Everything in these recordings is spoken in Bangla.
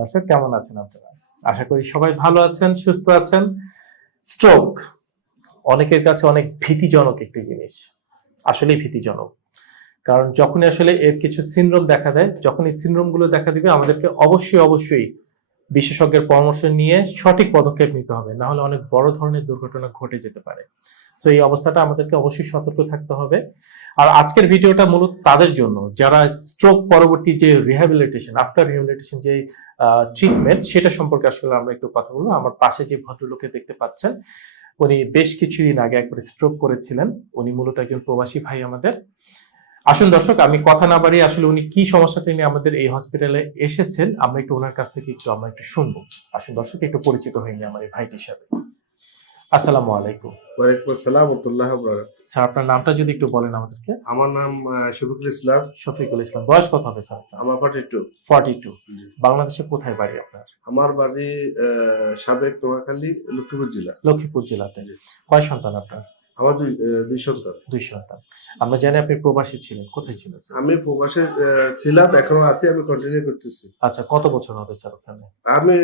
দর্শক, কেমন আছেন আপনারা? আশা করি সবাই ভালো আছেন, সুস্থ আছেন। স্ট্রোক অনেকের কাছে অনেক ভীতিজনক একটি জিনিস। আসলেই ভীতিজনক। কারণ যখনই আসলে এর কিছু সিনড্রোম দেখা দেয় যখন এই সিনড্রোমগুলো দেখা দিবে, আমাদেরকে অবশ্যই অবশ্যই বিশেষজ্ঞের পরামর্শ নিয়ে সঠিক পদক্ষেপ নিতে হবে। না হলে অনেক বড় ধরনের দুর্ঘটনা ঘটে যেতে পারে। সো এই অবস্থাটা আমাদেরকে অবশ্যই সতর্ক থাকতে হবে। আর আজকের ভিডিওটা মূলত তাদের জন্য, যারা স্ট্রোক পরবর্তী যে রিহ্যাবিলিটেশন আফটার রিহ্যাবিলিটেশন যে ট্রিটমেন্ট সেটা সম্পর্কে আসলে আমরা একটু কথা বলব। আমার পাশে যে ভদ্রলোকে দেখতে পাচ্ছেন, উনি বেশ কিছুদিন আগে একবার স্ট্রোক করেছিলেন। উনি মূলত একজন প্রবাসী ভাই আমাদের। আসুন দর্শক, আমি কথা না বাড়িয়ে আসলে উনি কি সমস্যাটা নিয়ে আমাদের এই হসপিটালে এসেছেন, আমরা একটু ওনার কাছ থেকে একটু, আমরা একটু শুনব। আসুন দর্শক, একটু পরিচিত হয়নি আমার এই ভাইটির সাথে আসসালামু আলাইকুম। ওয়ালাইকুম আসসালাম রহমতুল্লাহ। স্যার আপনার নামটা যদি একটু বলেন আমাদেরকে। আমার নাম শফিকুল ইসলাম। শফিকুল ইসলাম বয়স কত হবে স্যার আমার পার্টি টু ফর্টি টু বাংলাদেশে কোথায় বাড়ি আপনার? আমার বাড়ি সাবেক নোয়াখালী লক্ষ্মীপুর জেলা। লক্ষ্মীপুর জেলাতে। কয় সন্তান আপনার? আমার দুই দুই সন্তান। দুই সন্তান। আমরা জানি আপনি প্রবাসী ছিলেন কোথায় ছিলেন আমি প্রবাসে ছিলাম এখনও আছি আমি কন্টিনিউ করতেছি। আচ্ছা কত বছর হবে স্যার ওখানে? আমি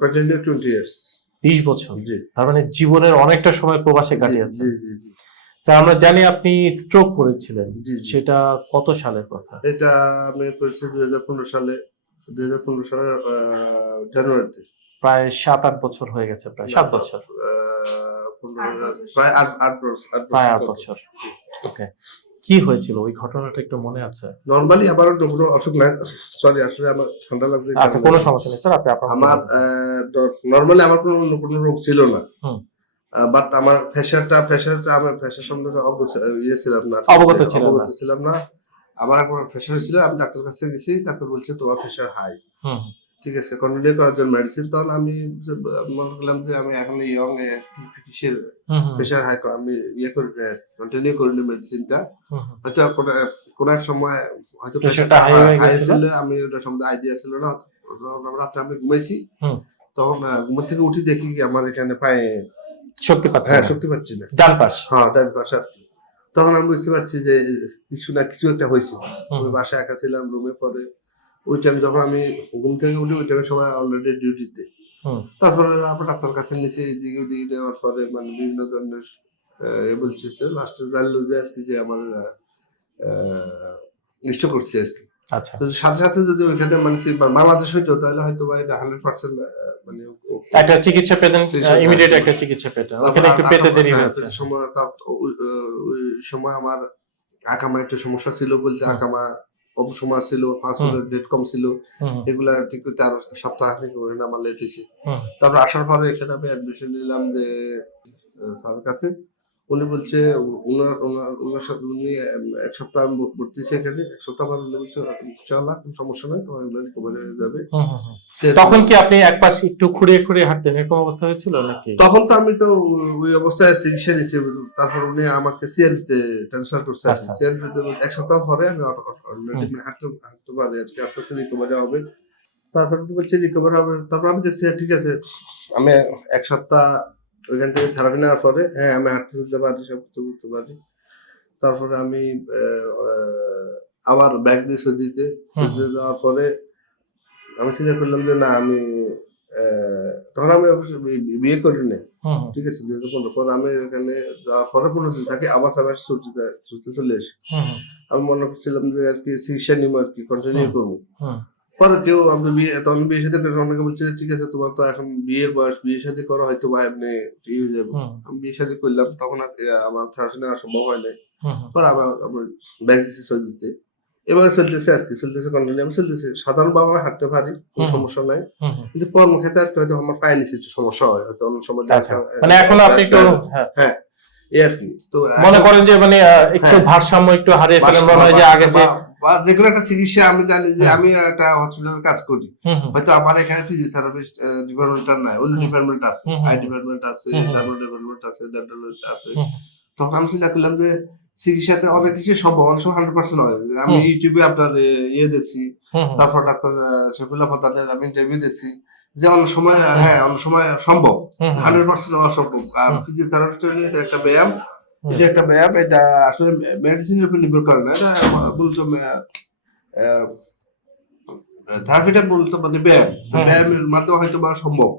কন্টিনিউ টোয়েন্টি ইয়ার্স বিশ বছর। জি। তার মানে জীবনের অনেকটা সময় প্রবাসে কাটিয়েছেন জি জি জি। স্যার আমরা জানি আপনি স্ট্রোক করেছিলেন। সেটা কত সালের কথা? এটা আমি করেছি দুই হাজার পনেরো সালে। দুই হাজার পনেরো সালের আহ, জানুয়ারিতে। প্রায় সাত আট বছর হয়ে গেছে প্রায় সাত বছর। আহ, পনেরো- প্রায় আট আট বছর প্রায় আট বছর। ওকে কি হয়েছিল? ওই ঘটনাটা একটু মনে আছে? নর্মালি আমার কোনো অসুখ নাই। সরি আসলে আমার ঠান্ডা লাগছে। আচ্ছা কোনো সমস্যা নেই স্যার আপনি আপনার আমার নর্মালি আমার কোনো কোনো রোগ ছিল না। বাট আমার প্রেশারটা প্রেশারটা আমার প্রেশার সম্বন্ধে অবগত- ইয়ে ছিলাম না। অবগত ছিলেন না। অবগত ছিলাম না। আমার একবার প্রেশার হয়েছিল আমি ডাক্তার কাছে গেছি ডাক্তার বলছে তোমার প্রেশার হাই হুম। ঠিক আছে কন্টিনিউ করার জন্য মেডিসিন তখন আমি মনে করলাম যে আমি এখন ইয়ং এ কিসের প্রেশার হাই আমি ইয়ে করি কন্টিনিউ করিনি মেডিসিনটা। হয়তো কোনো এক সময় হয়তো প্রেশারটা হয়ে হাই ছিল আমি ওটার সম্বন্ধে আইডিয়া ছিল না। রাত্রে আমি ঘুমাইছি। তখন ঘুম থেকে উঠি দেখি আমার এখানে পায়ে শক্তি পাচ্ছেন হ্যাঁ শক্তি পাচ্ছি না। ডান পাশ। হ্যাঁ ডান পাশে আর তখন আমি বুঝতে পারছি যে কিছু না কিছু একটা হয়েছে। আমি বাসায় একা ছিলাম রুমে পরে ওই টাইম যখন আমি ঘুম থেকে উঠি ওই টাইমে সবাই অলরেডি ডিউটিতে। তারপরে আবার ডাক্তার কাছে নিচে এদিকে ওদিকে দেওয়ার পরে মানে বিভিন্ন ধরনের এ বলছে লাস্টে জানলো যে আর কি যে আমার ইষ্ট করছে আর কি। আচ্ছা। সাথে সাথে যদি ওইখানে মানে বাংলাদেশ হইতো তাহলে হয়তো বা এটা হান্ড্রেড পার্সেন্ট মানে একটা চিকিৎসা পেতেন ইমিডিয়েট একটা চিকিৎসা পেতেন। ওখানে একটু পেতে দেরি হ্যাঁ, হয়েছে। সময় সময় আমার আকামা একটু সমস্যা ছিল বলতে। আকামা কম সময় ছিল পাঁচ পাসপোর্টের ডেট কম ছিল এগুলা ঠিক চার সপ্তাহ ওখানে আমার লেট হয়েছে। তারপর আসার পরে এখানে আমি অ্যাডমিশন নিলাম যে স্যারের কাছে। উনি বলছে উনার উনার উনার সাথে উনি এক সপ্তাহ আমি ভর্তি এখানে এক সপ্তাহ পর উনি বলছে ইনশাআল্লাহ কোনো সমস্যা নাই তোমার এগুলো রিকভারি হয়ে যাবে। তখন কি আপনি এক পাশ একটু খুঁড়িয়ে খুঁড়িয়ে হাঁটতেন এরকম অবস্থা হয়েছিল নাকি? তখন তো আমি তো ওই অবস্থায় চিকিৎসা নিচ্ছি তারপর উনি আমাকে সিআরপিতে ট্রান্সফার করছে আচ্ছা। এক সপ্তাহ পরে আমি হাঁটতে হাঁটতে পারি আর কি আস্তে আস্তে রিকভারি হবে। তারপর বলছে রিকভারি হবে তারপর আমি দেখছি হ্যাঁ, ঠিক আছে আমি এক সপ্তাহ ওইখান থেকে থেরাপি নেওয়ার পরে হ্যাঁ আমি হাঁটতে চলতে পারি সব কিছু করতে পারি তারপরে আমি আবার ব্যাগ দিয়ে হুম। যাওয়ার পরে আমি চিন্তা করলাম যে না আমি তখন আমি অবশ্য বিয়ে করি নাই ঠিক আছে দুই হাজার পনেরো পরে আমি এখানে যাওয়ার পরে পনেরো দিন থাকি আবার আমার ছুটিতে ছুটিতে চলে আসি আমি মনে করছিলাম যে আর কি চিকিৎসা নিবো আর কি কন্টিনিউ করব। পরে কেউ আমি বিয়ে তখন বিয়ে সাথে অনেকে বলছে ঠিক আছে তোমার তো এখন বিয়ের বয়স বিয়ে সাথে করো হয়তো বা এমনি ঠিক হয়ে যাবে। আমি বিয়ে সাথে করলাম তখন আমার থেরাপি নেওয়া সম্ভব হয় নাই। পরে আবার আমার ব্যাগ দিচ্ছে সর্দিতে। এভাবে চলতেছে আর কি চলতেছে কন্টিনিউ আমি চলতেছে। সাধারণ বাবা আমি হাঁটতে পারি কোনো সমস্যা নাই। কিন্তু কর্মক্ষেত্রে আর কি হয়তো আমার পায়ে নিচে একটু সমস্যা হয় হয়তো অন্য সময় আচ্ছা মানে এখন আপনি একটু হ্যাঁ। এই আর কি। তো মনে করেন যে মানে একটু হ্যাঁ। ভারসাম্য একটু হারিয়ে ফেলেন মনে হয় যে আগে যে বা- যে কোনো একটা চিকিৎসা আমি জানি যে আমি একটা হসপিটালে কাজ করি। হয়তো আমার এখানে ফিজিওথেরাপিস্ট ডিপার্টমেন্টটা নাই অন্য ডিপার্টমেন্ট আছে। আই ডিপার্টমেন্ট আছে। ডার্মো ডিপার্টমেন্ট আছে ডেন্টাল আছে। তখন আমি চিন্তা করলাম যে চিকিৎসাতে অনেক কিছু সম্ভব অনেক সময় হান্ড্রেড পার্সেন্ট হয়। আমি ইউটিউবে আপনার ইয়ে দেখছি তারপর ডাক্তার শফিলা প্রধানের আমি ইন্টারভিউ দেখছি যে অনেক সময় হ্যাঁ অনেক সময় সম্ভব। হান্ড্রেড পার্সেন্ট হওয়া সম্ভব। আর। ফিজিওথেরাপিস্ট একটা ব্যায়াম একটা ব্যায়াম এটা আসলে মেডিসিনের উপর নির্ভর করে না এটা মূলত থেরাপিটা বলতে মানে ব্যায়াম। ব্যায়ামের মাধ্যমে হয়তো বা সম্ভব।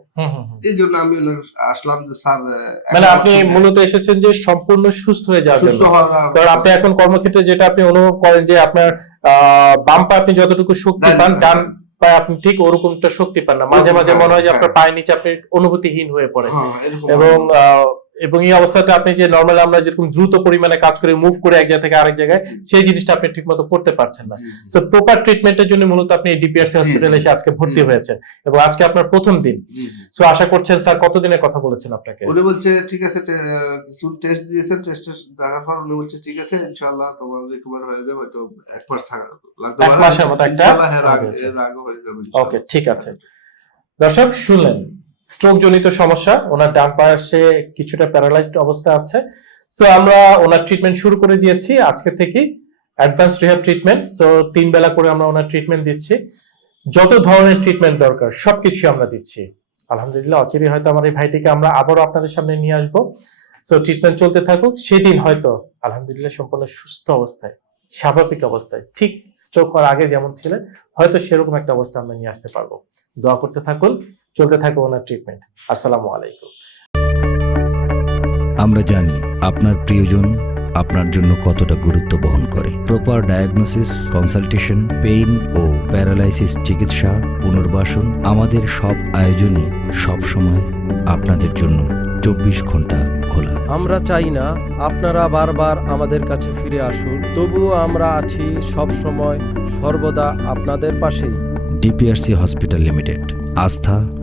এই জন্য আমি আসলাম যে স্যার মানে আপনি মূলত এসেছেন যে সম্পূর্ণ সুস্থ হয়ে যাওয়ার জন্য। কারণ আপনি এখন কর্মক্ষেত্রে যেটা আপনি অনুভব করেন যে আপনার আহ, বাম পা আপনি যতটুকু শক্তি পান ডান পায়ে আপনি ঠিক ওরকমটা শক্তি পান না। মাঝে মাঝে মনে হয় যে আপনার পায়ের নিচে আপনি অনুভূতিহীন হয়ে পড়ে। হ্যাঁ, এবং আহ, এবং এই অবস্থাটা আপনি যে নর্মাল আমরা যেরকম দ্রুত পরিমাণে কাজ করে মুভ করে এক জায়গা থেকে আরেক জায়গায় সেই জিনিসটা আপনি ঠিক মতো করতে পারছেন না। সো প্রপার ট্রিটমেন্টের জন্য মূলত আপনি ডিপিআরসি হসপিটালে এসে আজকে ভর্তি জি। হয়েছেন এবং আজকে আপনার প্রথম দিন। সো আশা করছেন স্যার কতদিনের কথা বলেছেন আপনাকে? উনি বলছে ঠিক আছে কিছু টেস্ট দিয়েছেন টেস্ট দেখার পর উনি বলছে ঠিক আছে ইনশাআল্লাহ তোমার রিকভার হয়ে যাবে হয়তো এক মাস থাকা লাগতে এক মাসের মতো একটা হয়েছে। হয়ে যাবে ওকে ঠিক আছে। দর্শক শুনলেন। স্ট্রোক জনিত সমস্যা, ওনার ডান পাশে কিছুটা প্যারালাইজড অবস্থা আছে। সো আমরা ওনার ট্রিটমেন্ট শুরু করে দিয়েছি আজকে থেকে অ্যাডভান্স রিহাব ট্রিটমেন্ট সো তিন বেলা করে আমরা ওনার ট্রিটমেন্ট দিচ্ছি। যত ধরনের ট্রিটমেন্ট দরকার সবকিছু আমরা দিচ্ছি। আলহামদুলিল্লাহ অচিরে হয়তো আমার এই ভাইটিকে আমরা আবারও আপনাদের সামনে নিয়ে আসব। সো ট্রিটমেন্ট চলতে থাকুক, সেদিন হয়তো, আলহামদুলিল্লাহ, সম্পূর্ণ সুস্থ অবস্থায়, স্বাভাবিক অবস্থায়, ঠিক স্ট্রোক হওয়ার আগে যেমন ছিলেন, হয়তো সেরকম একটা অবস্থা আমরা নিয়ে আসতে পারব। দোয়া করতে থাকুন। চলতে থাকুক ওনার ট্রিটমেন্ট আসসালামু আলাইকুম। আমরা জানি আপনার প্রিয়জন আপনার জন্য কতটা গুরুত্ব বহন করে। প্রপার ডায়াগনোসিস কনসালটেশন পেইন ও প্যারালাইসিস চিকিৎসা পুনর্বাসন আমাদের সব আয়োজনে সব সময় আপনাদের জন্য চব্বিশ ঘণ্টা খোলা। আমরা চাই না আপনারা বারবার আমাদের কাছে ফিরে আসুন তবুও আমরা আছি সব সময় সর্বদা আপনাদের পাশেই। ডিপিআরসি হসপিটাল লিমিটেড আস্থা